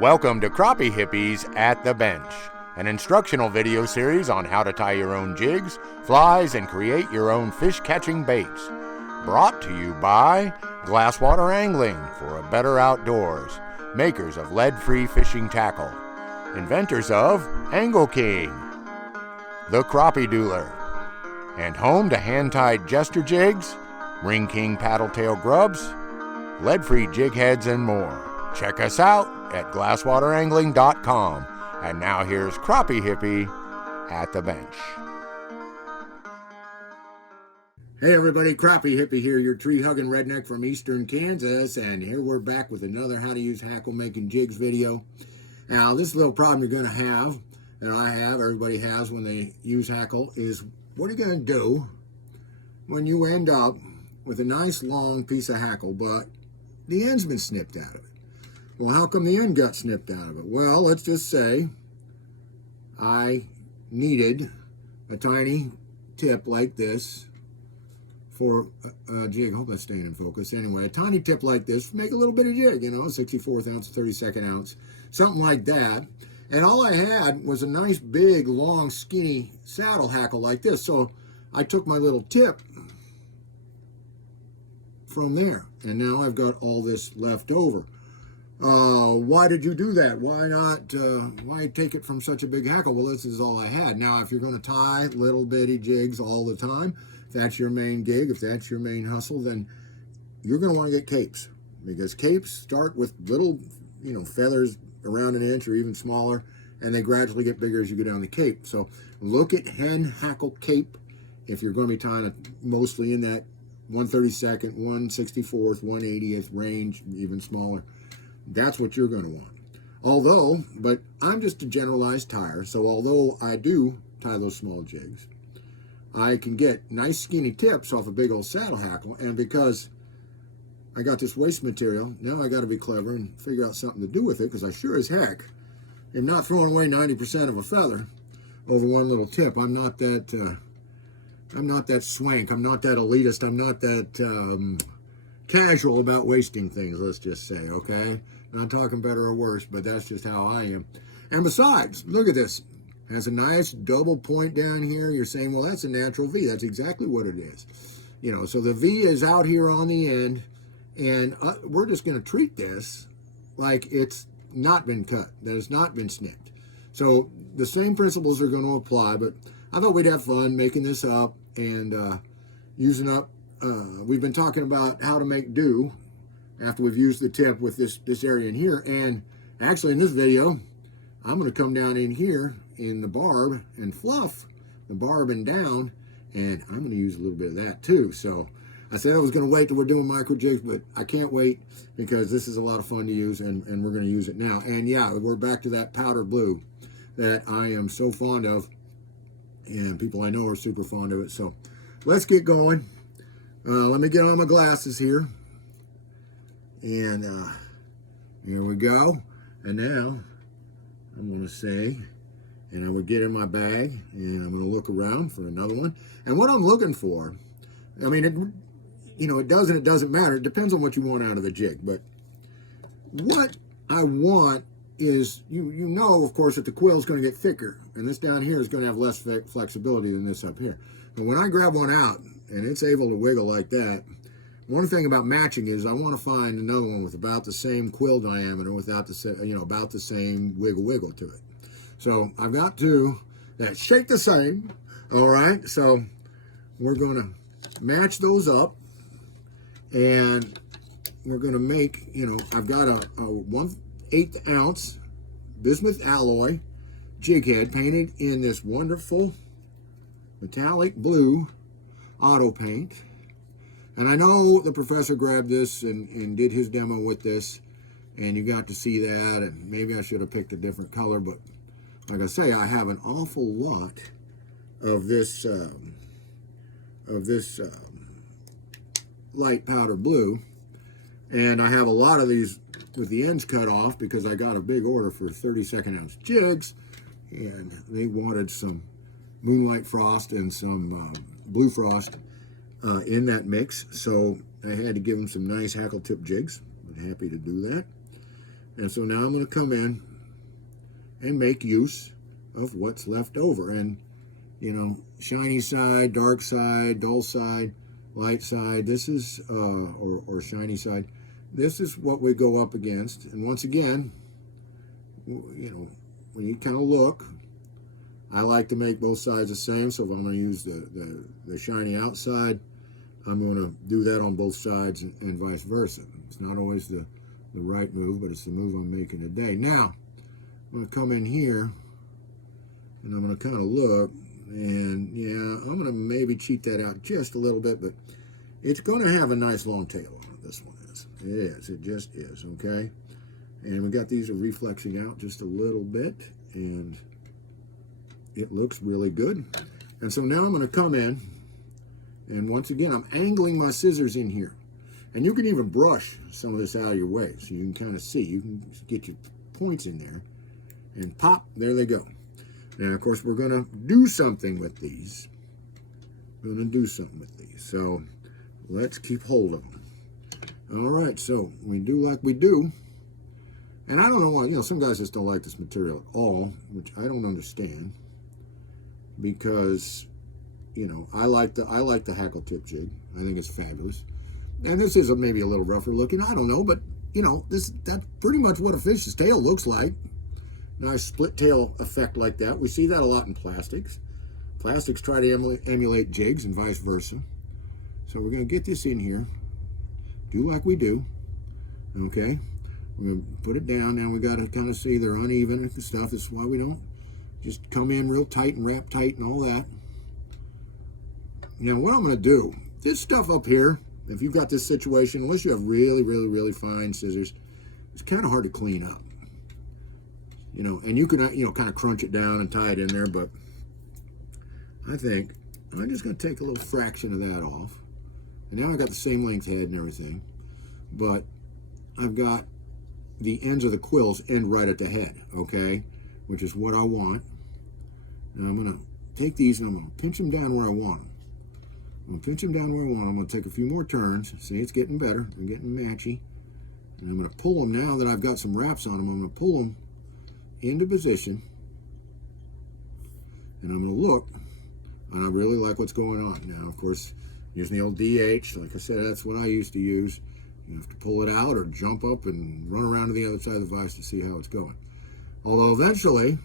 Welcome to Crappie Hippies at the Bench, an instructional video series on how to tie your own jigs, flies, and create your own fish-catching baits. Brought to you by Glasswater Angling for a better outdoors, makers of lead-free fishing tackle, inventors of Angle King, the Crappie Dueler, and home to hand-tied jester jigs, Ring King paddle tail grubs, lead-free jig heads, and more. Check us out at glasswaterangling.com. And now here's Crappie Hippie at the Bench. Hey everybody, Crappie Hippie here, your tree-hugging redneck from eastern Kansas, and here we're back with another how to use hackle making jigs video. Now this little problem you're going to have, that I have, everybody has when they use hackle, is what are you going to do when you end up with a nice long piece of hackle, but the end's been snipped out of it? Well, how come the end got snipped out of it? Well, let's just say I needed a tiny tip like this for a jig. I hope that's staying in focus. Anyway, a tiny tip like this, make a little bit of jig, you know, 64th ounce, 32nd ounce, something like that. And all I had was a nice, big, long, skinny saddle hackle like this. So I took my little tip from there, and now I've got all this left over. Why did you do that? Why not, why take it from such a big hackle? Well, this is all I had. Now, if you're going to tie little bitty jigs all the time, if that's your main gig, if that's your main hustle, then you're going to want to get capes, because capes start with little, you know, feathers around an inch or even smaller, and they gradually get bigger as you go down the cape. So look at hen hackle cape if you're going to be tying it mostly in that 1/32nd, 1/64th, 1/80th range, even smaller. That's what you're going to want. Although, but I'm just a generalized tyer, so although I do tie those small jigs, I can get nice skinny tips off a big old saddle hackle, and because I got this waste material, now I got to be clever and figure out something to do with it, because I sure as heck am not throwing away 90% of a feather over one little tip. I'm not that swank, I'm not that elitist, I'm not that casual about wasting things, let's just say, okay? Not talking better or worse, but that's just how I am. And besides, look at this. It has a nice double point down here. You're saying, well, that's a natural V. That's exactly what it is. You know, so the V is out here on the end, and we're just going to treat this like it's not been cut, that it's not been snipped. So the same principles are going to apply, but I thought we'd have fun making this up and using up. We've been talking about how to make do after we've used the tip with this area in here, and actually in this video I'm going to come down in here in the barb and fluff the barb and down, and I'm going to use a little bit of that too. So I said I was going to wait till we're doing micro jigs, but I can't wait, because this is a lot of fun to use, and we're going to use it now. And yeah, we're back to that powder blue that I am so fond of, and people I know are super fond of it. So let's get going. Let me get on my glasses here. And here we go. And now I'm going to say, and I would get in my bag, and I'm going to look around for another one. And what I'm looking for, I mean, it does and it doesn't matter. It depends on what you want out of the jig. But what I want is, you know, of course, that the quill is going to get thicker. And this down here is going to have less flexibility than this up here. But when I grab one out, and it's able to wiggle like that, one thing about matching is I want to find another one with about the same quill diameter, without the, you know, about the same wiggle to it. So I've got two that shake the same. All right, so we're going to match those up, and we're going to make, you know, I've got a 1/8 ounce bismuth alloy jig head painted in this wonderful metallic blue auto paint. And I know the professor grabbed this and did his demo with this, and you got to see that, and maybe I should have picked a different color, but like I say, I have an awful lot of this light powder blue, and I have a lot of these with the ends cut off, because I got a big order for 32nd ounce jigs, and they wanted some moonlight frost and some blue frost in that mix, so I had to give them some nice hackle tip jigs. I'm happy to do that. And so now I'm going to come in and make use of what's left over. And, you know, shiny side, dark side, dull side, light side. This is, or shiny side. This is what we go up against. And once again, you know, when you kind of look, I like to make both sides the same. So if I'm going to use the shiny outside, I'm going to do that on both sides and vice versa. It's not always the right move, but it's the move I'm making today. Now, I'm going to come in here, and I'm going to kind of look, and yeah, I'm going to maybe cheat that out just a little bit, but it's going to have a nice long tail on it. This one is. It is. It just is, okay? And we got these are reflexing out just a little bit, and it looks really good. And so now I'm going to come in, and once again, I'm angling my scissors in here. And you can even brush some of this out of your way, so you can kind of see. You can get your points in there, and pop, there they go. Now, of course, we're going to do something with these. We're going to do something with these. So let's keep hold of them. All right, so we do like we do. And I don't know why, you know, some guys just don't like this material at all, which I don't understand. Because, you know, I like the hackle tip jig. I think it's fabulous. And this is maybe a little rougher looking. I don't know, but, you know, that's pretty much what a fish's tail looks like. Nice split tail effect like that. We see that a lot in plastics. Plastics try to emulate jigs and vice versa. So we're going to get this in here. Do like we do. Okay. We're going to put it down. Now we got to kind of see they're uneven and stuff. This is why we don't just come in real tight and wrap tight and all that. Now what I'm going to do, this stuff up here, if you've got this situation, unless you have really, really, really fine scissors, it's kind of hard to clean up. You know, and you can, you know, kind of crunch it down and tie it in there, but I think I'm just going to take a little fraction of that off. And now I've got the same length head and everything, but I've got the ends of the quills end right at the head, okay, which is what I want. Now I'm going to take these and I'm going to pinch them down where I want them. I'm going to pinch them down where I want them. I'm going to take a few more turns. See, it's getting better. They're getting matchy. And I'm going to pull them now that I've got some wraps on them. I'm going to pull them into position. And I'm going to look. And I really like what's going on. Now, of course, using the old DH, like I said, that's what I used to use. You have to pull it out or jump up and run around to the other side of the vise to see how it's going. Although eventually,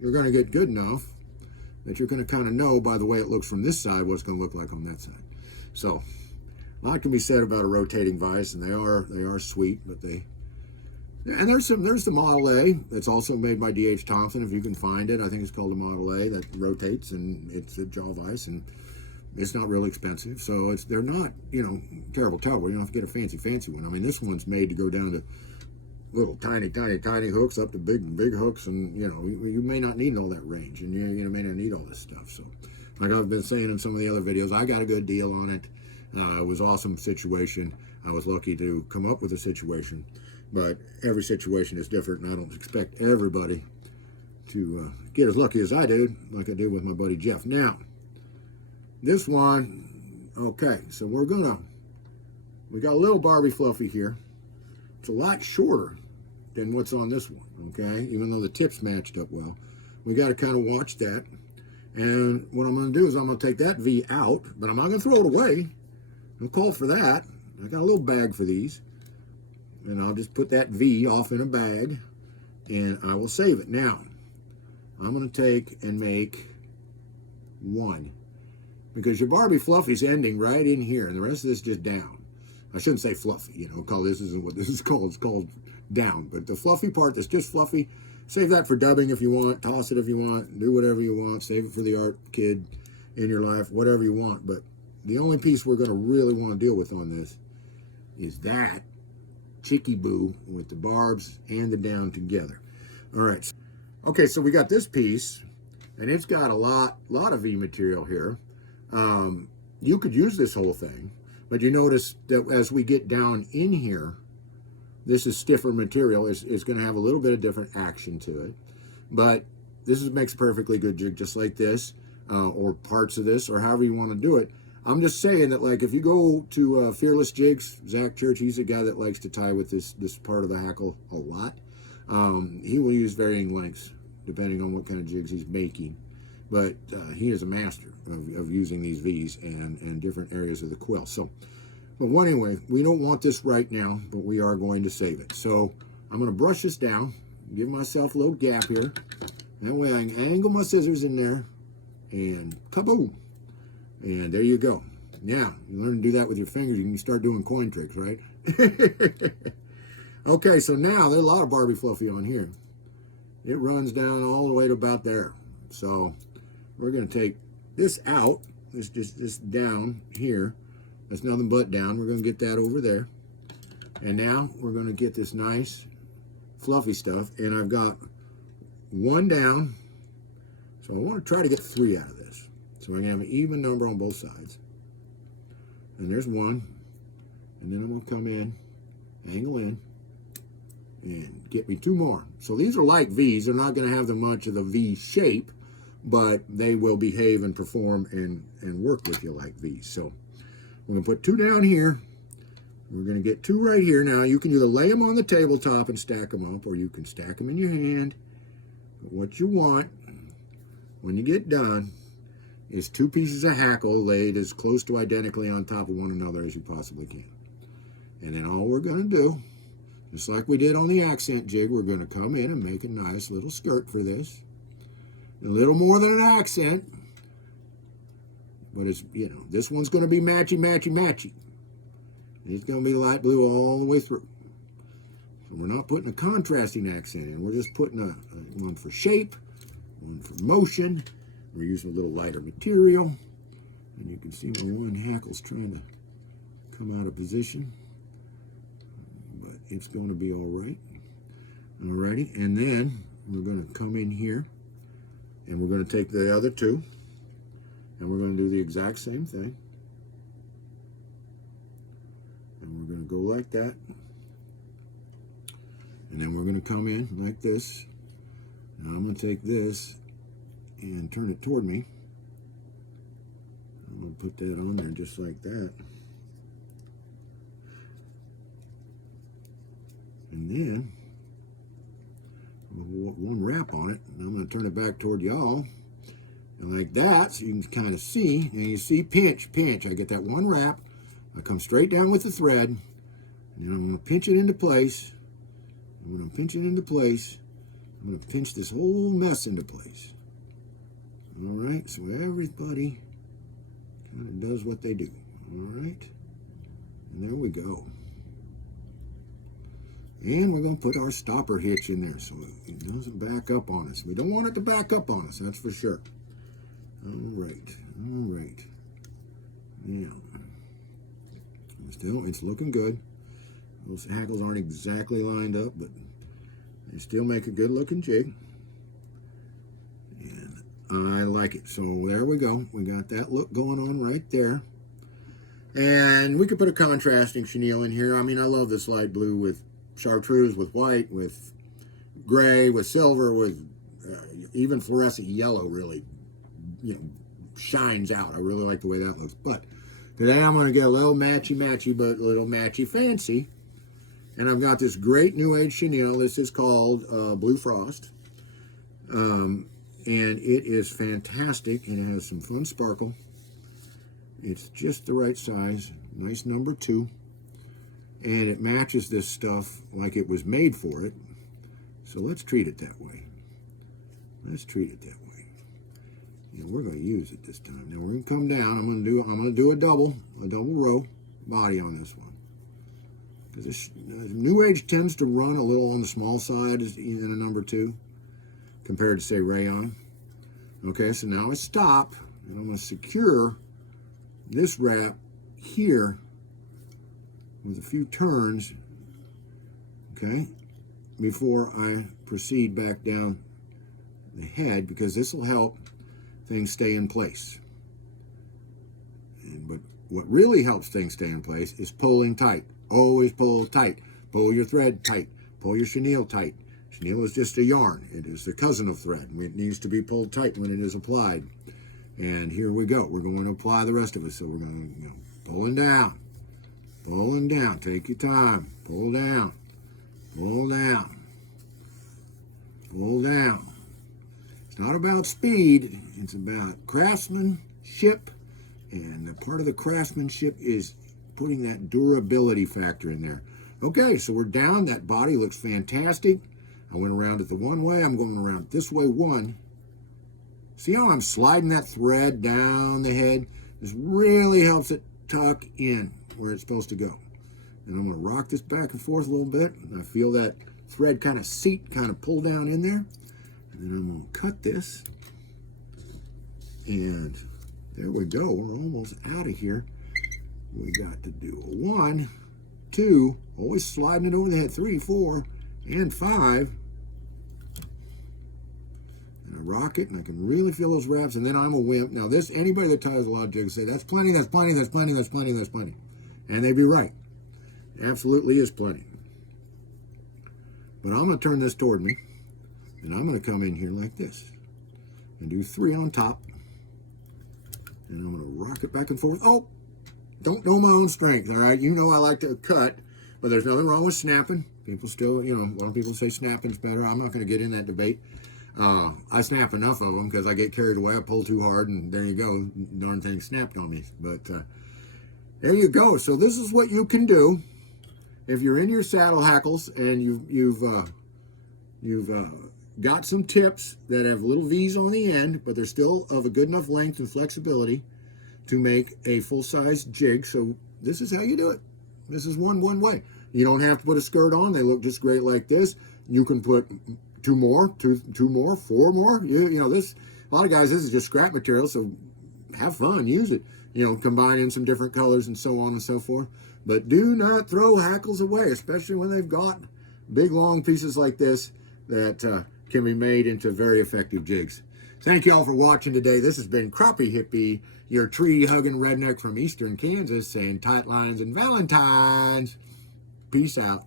you're going to get good enough that you're going to kind of know by the way it looks from this side what it's going to look like on that side. So, a lot can be said about a rotating vise, and they are sweet, but and there's the Model A that's also made by D.H. Thompson, if you can find it. I think it's called a Model A that rotates, and it's a jaw vise, and it's not really expensive. So they're not, you know, terrible. You don't have to get a fancy one. I mean, this one's made to go down to little tiny hooks up to big hooks, and you know, you may not need all that range, and you may not need all this stuff. So, like I've been saying in some of the other videos, I got a good deal on it. It was an awesome situation. I was lucky to come up with a situation, but every situation is different, and I don't expect everybody to get as lucky as I did, like I did with my buddy Jeff. Now, this one, okay, so we got a little Barbie Fluffy here. It's a lot shorter than what's on this one, okay? Even though the tips matched up well. We got to kind of watch that. And what I'm going to do is I'm going to take that V out, but I'm not going to throw it away. I'll call for that. I got a little bag for these. And I'll just put that V off in a bag, and I will save it. Now, I'm going to take and make one. Because your Barbie Fluffy's ending right in here, and the rest of this just down. I shouldn't say fluffy, you know, this isn't what this is called. It's called down. But the fluffy part that's just fluffy, save that for dubbing if you want, toss it if you want, do whatever you want, save it for the art kid in your life, whatever you want. But the only piece we're going to really want to deal with on this is that chicky boo with the barbs and the down together. All right. Okay, so we got this piece, and it's got a lot of V material here. You could use this whole thing, but you notice that as we get down in here, this is stiffer material. It's going to have a little bit of different action to it, but this makes a perfectly good jig just like this, or parts of this, or however you want to do it. I'm just saying that, like, if you go to Fearless Jigs, Zach Church, he's a guy that likes to tie with this part of the hackle a lot. He will use varying lengths depending on what kind of jigs he's making. But he is a master of using these V's and different areas of the quill. So, but anyway, we don't want this right now, but we are going to save it. So I'm going to brush this down, give myself a little gap here. That way I can angle my scissors in there and kaboom. And there you go. Now, you learn to do that with your fingers, you can start doing coin tricks, right? Okay, so now there's a lot of Barbie Fluffy on here. It runs down all the way to about there. So we're going to take this out, this down here. That's nothing but down. We're going to get that over there. And now we're going to get this nice fluffy stuff. And I've got one down. So I want to try to get 3 out of this. So I'm going to have an even number on both sides. And there's 1. And then I'm going to come in, angle in, and get me 2 more. So these are like V's. They're not going to have much of the V shape, but they will behave and perform and work with you like V's. So we're going to put 2 down here. We're going to get 2 right here. Now you can either lay them on the tabletop and stack them up, or you can stack them in your hand. But what you want when you get done is 2 pieces of hackle laid as close to identically on top of one another as you possibly can. And then all we're going to do, just like we did on the accent jig, we're going to come in and make a nice little skirt for this. A little more than an accent, but it's, you know, this one's going to be matchy, matchy, matchy. It's going to be light blue all the way through. So we're not putting a contrasting accent in. We're just putting one for shape, one for motion. We're using a little lighter material. And you can see my one hackle's trying to come out of position. But it's going to be all right. Alrighty, and then we're going to come in here and we're going to take the other 2 and we're going to do the exact same thing. And we're going to go like that. And then we're going to come in like this. Now I'm going to take this and turn it toward me. I'm going to put that on there just like that. And then one wrap on it, and I'm going to turn it back toward y'all, and like that, so you can kind of see. And you see, pinch. I get that one wrap. I come straight down with the thread, and then I'm going to pinch it into place. And when I'm pinching into place, I'm going to pinch this whole mess into place. All right, so everybody kind of does what they do. All right, and there we go. And we're going to put our stopper hitch in there so it doesn't back up on us. We don't want it to back up on us, that's for sure. All right. Yeah. Still, it's looking good. Those hackles aren't exactly lined up, but they still make a good looking jig. And I like it. So there we go. We got that look going on right there. And we could put a contrasting chenille in here. I mean, I love this light blue with chartreuse, with white, with gray, with silver, with even fluorescent yellow really, you know, shines out. I really like the way that looks. But today I'm going to get a little matchy-matchy, but a little matchy fancy. And I've got this great New Age chenille. This is called Blue Frost. And it is fantastic, and it has some fun sparkle. It's just the right size, nice number 2. And it matches this stuff like it was made for it. So let's treat it that way. And we're going to use it this time. Now we're going to come down. I'm going to do a double row body on this one. Because this New Age tends to run a little on the small side in a number 2 compared to, say, rayon. Okay, so now I stop, and I'm going to secure this wrap here with a few turns, okay, before I proceed back down the head, because this will help things stay in place. But what really helps things stay in place is pulling tight. Always pull tight. Pull your thread tight. Pull your chenille tight. Chenille is just a yarn. It is the cousin of thread. It needs to be pulled tight when it is applied. And here we go. We're going to apply the rest of it. So we're going to, pulling down. Pulling down. Take your time. Pull down. Pull down. Pull down. It's not about speed. It's about craftsmanship. And part of the craftsmanship is putting that durability factor in there. Okay, so we're down. That body looks fantastic. I went around it the one way. I'm going around this way one. See how I'm sliding that thread down the head? This really helps it tuck in where it's supposed to go. And I'm going to rock this back and forth a little bit. And I feel that thread kind of seat, kind of pull down in there. And then I'm going to cut this. And there we go. We're almost out of here. We got to do a 1, 2, always sliding it over the head, 3, 4, and 5. And I rock it, and I can really feel those wraps, and then I'm a wimp. Now this, anybody that ties a lot of jigs say, that's plenty, that's plenty, that's plenty, that's plenty, that's plenty. And they'd be right. Absolutely is plenty. But I'm going to turn this toward me, and I'm going to come in here like this, and do 3 on top. And I'm going to rock it back and forth. Oh, don't know my own strength, all right? You know I like to cut, but there's nothing wrong with snapping. People still, a lot of people say snapping's better. I'm not going to get in that debate. I snap enough of them because I get carried away. I pull too hard, and there you go. Darn thing snapped on me. But there you go. So this is what you can do if you're in your saddle hackles and you've got some tips that have little V's on the end, but they're still of a good enough length and flexibility to make a full-size jig. So this is how you do it. This is one way. You don't have to put a skirt on. They look just great like this. You can put two more, 4 more. This, a lot of guys, this is just scrap material, so have fun, use it. Combine in some different colors and so on and so forth. But do not throw hackles away, especially when they've got big, long pieces like this that can be made into very effective jigs. Thank you all for watching today. This has been Crappie Hippie, your tree-hugging redneck from eastern Kansas, saying tight lines and Valentines. Peace out.